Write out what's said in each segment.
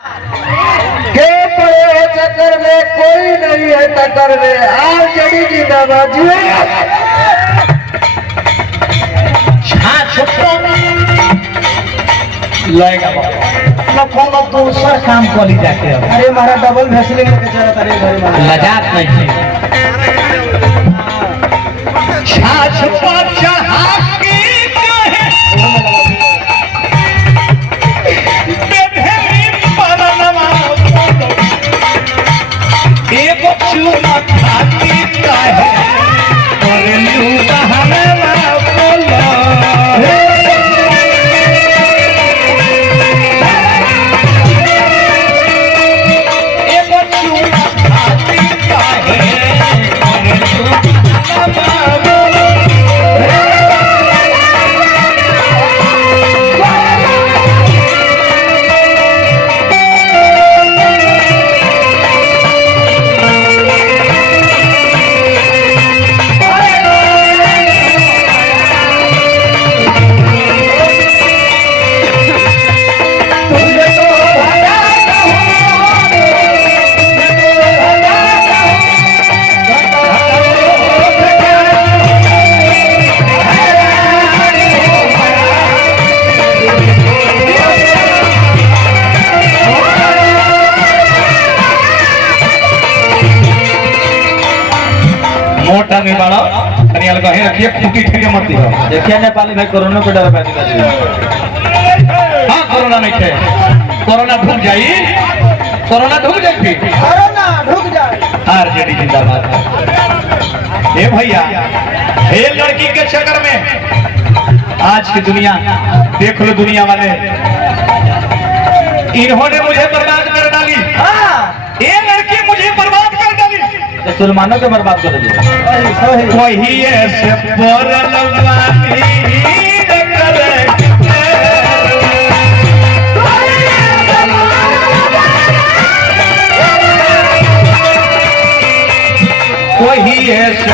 के पड़े चक्कर में कोई नहीं है टक्कर में। आज जड़ी जिंदाबाद जी। लएगा बाबा दूसरा काम कर जाके। अरे हमारा डबल वैसलीन लेके चला तारे घर में लजात नहीं है। छाछ पर चढ़ा के एक चूमा खाती काहे और लू बहाना बोला। एक चूमा खाती काहे और लू बहाना बोला। मोटा नहीं बाड़ा कनियाल कहे रखिए खूटी ठेके मत दियो। देखिए नेपाली भाई कोरोना को डर पैदा कर दिया। हाँ कोरोना नहीं थे। कोरोना ढुक जाई। कोरोना ढुक जाई। कोरोना ढुक जाए। आरजेडी जिंदाबाद। हे भैया हे लड़की के चक्कर में आज की दुनिया देख लो। दुनिया वाले इन्होंने मुझे बर्बाद कर डाली। ये लड़की मुझे बर्बाद कर डाली। मुसलमानों के बर्बाद कर दिया। वही ऐसे वही ऐसे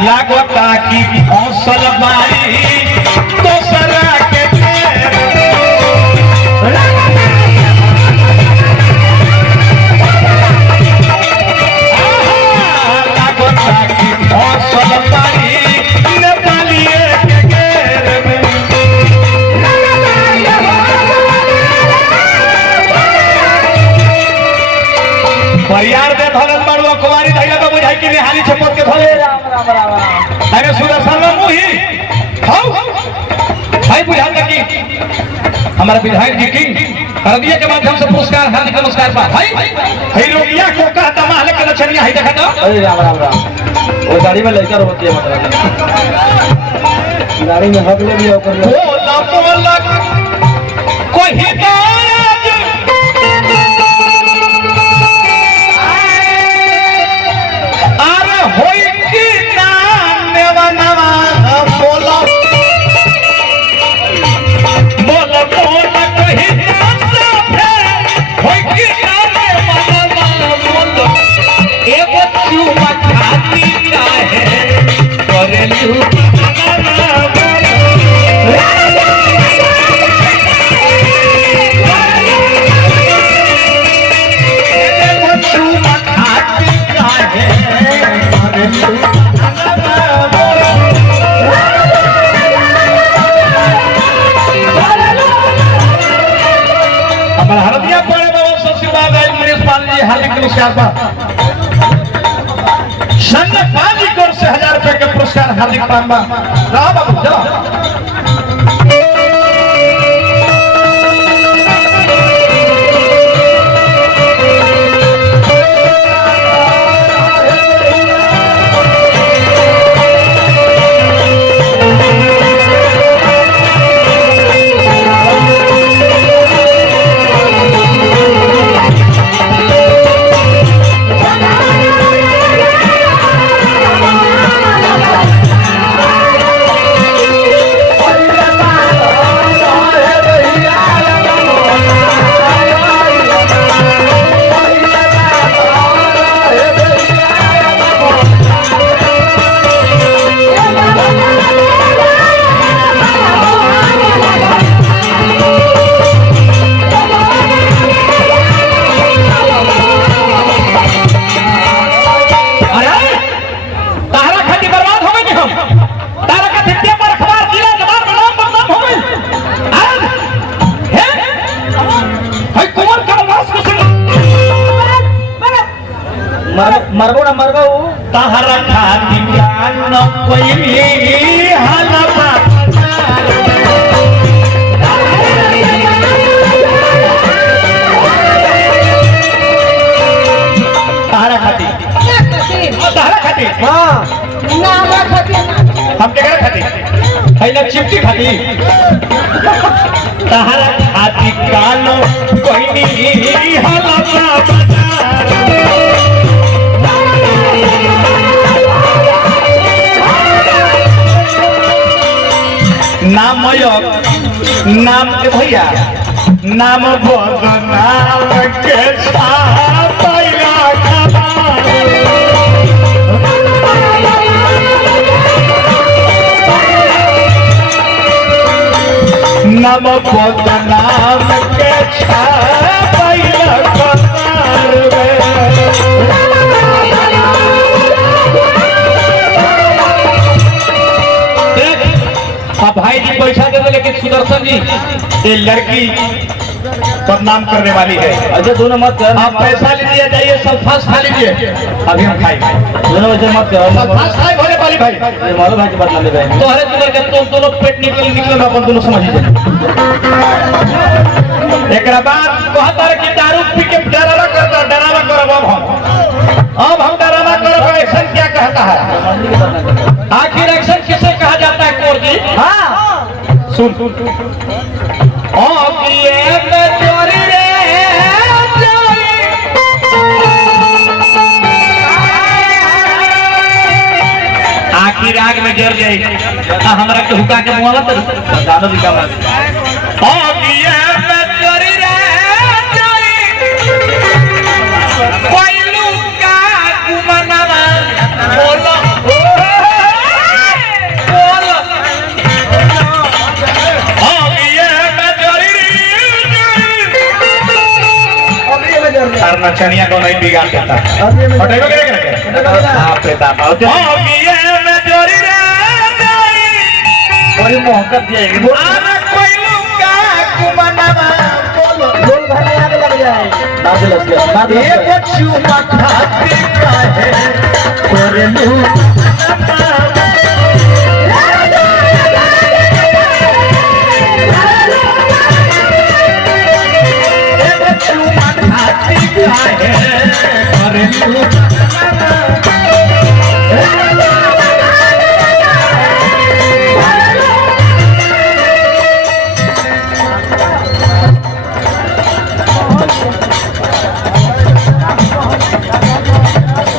लागोता की फसल बारी तो सरा के लागोता की फसल बारी नेपालिए के घेर में। परियार दे धरन बड़ुआ कुमारी धैला तो बुझाई कि निहाली छपत के धरे। अरे सुदर्शन मुही भाई बुझा कि हमारा विधायक जी की हरदिया के माध्यम से पुरस्कार हार्दिक नमस्कार पा भाई हिरोगिया को कहता माले के लक्षणिया है देखा तो। अरे राम राम राम। वो गाड़ी में लेकर होती है मतलब गाड़ी में हक ले भी होकर बोला बोला कोई अरे होई की नाम नेवा नवा बोला बोला बोला कहीं होई की नाम नेवा नवा बोला। एगो चूमा खाती काहे करे लू बहाना बोला। एगो चूमा खाती काहे करे लू बहाना बोला। हमारा हरदिया पड़े बाबा सचिवालय भाई मनीष पाल जी हार्दिक नमस्कार बा। संघ पाजी कर से 1000 रुपए के पुरस्कार हार्दिक पांबा रहा बाबू चलो। मरबो ना मरबो तहरा खाती ज्ञान कोई हलवा तहरा खाती तहरा खाती हाँ हम क्या खाती पहले चिपटी खाती तहरा खाती कालो कोई हलवा नाम नाम के भैया नाम बदनाम के साथ नाम बदनाम के भाई जी पैसा दे दे, लेकिन सुदर्शन जी ये लड़की बदनाम करने वाली है। अच्छा दोनों मत कर, आप पैसा लीजिए, जाइए सब फास्ट खा लीजिए, अभी हम खाएंगे। दोनों वैसे मत कर, सब फास्ट खाए भोले वाली भाई मालूम भाई की बदनाम ले जाएंगे। तो हरे तुम्हारे के तुम दोनों पेट निकल अपन दोनों समझ लीजिए। एक बाद कहता है कि दारू पी के डरावा करता, डरावा करो। अब हम डरावा करो, एक्शन क्या कहता है? आखिर एक्शन किसे कहा जाता है कोर जी? हाँ सुन चोरी रे आखिर आग में जर जाए हमारा के हुक्का के मुँह मत दानो भी का मत चोरी रे चोरी कोइलू का कुमनवा बोलो नचनिया को नहीं बिगाड़ देता बड़ी मोहब्बत दिएगी, बोल भरने आगे लग जाए।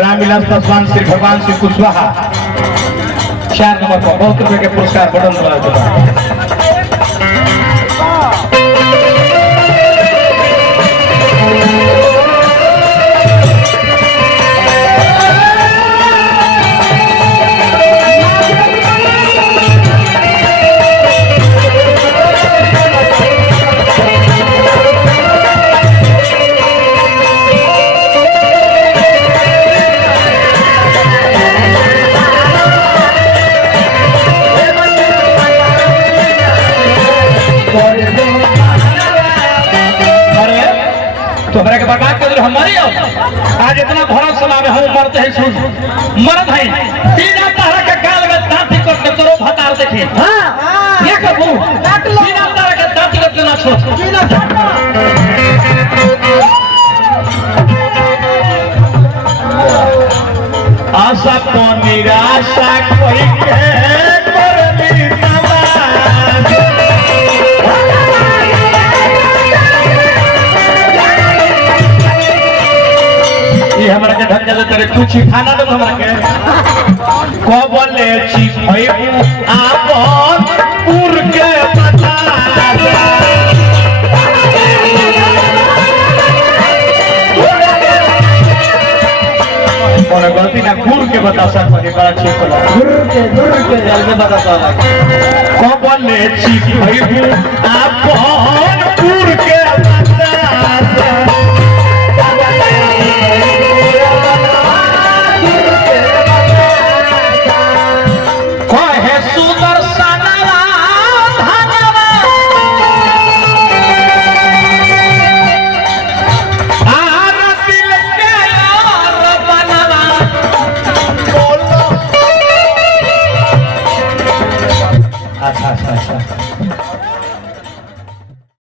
रामविलास पासवान श्री भगवान श्री कुशवाहा 4 नंबर पर बहुत रुपए के पुरस्कार बटन दबा चुका है। तोहरा के बर्बाद कर दिल हमारे आज इतना भरा समावे हम मरते हैं सुन मरद है बिना तारा के गाल में दांत कर के तोरो भतार देखिए। हाँ ये कबू बिना तारा के दांत कर के ना छोड़ आशा तो निराशा कोई के हमरा के ढंग से तेरे तू छिखाना दो हमरा के को बोले छी भई आपन पुर के बता कोन गलती ना गुरु के बता सकता है बड़ा ठीक होला गुरु के जल्दी बता सकता है को बोले छी भई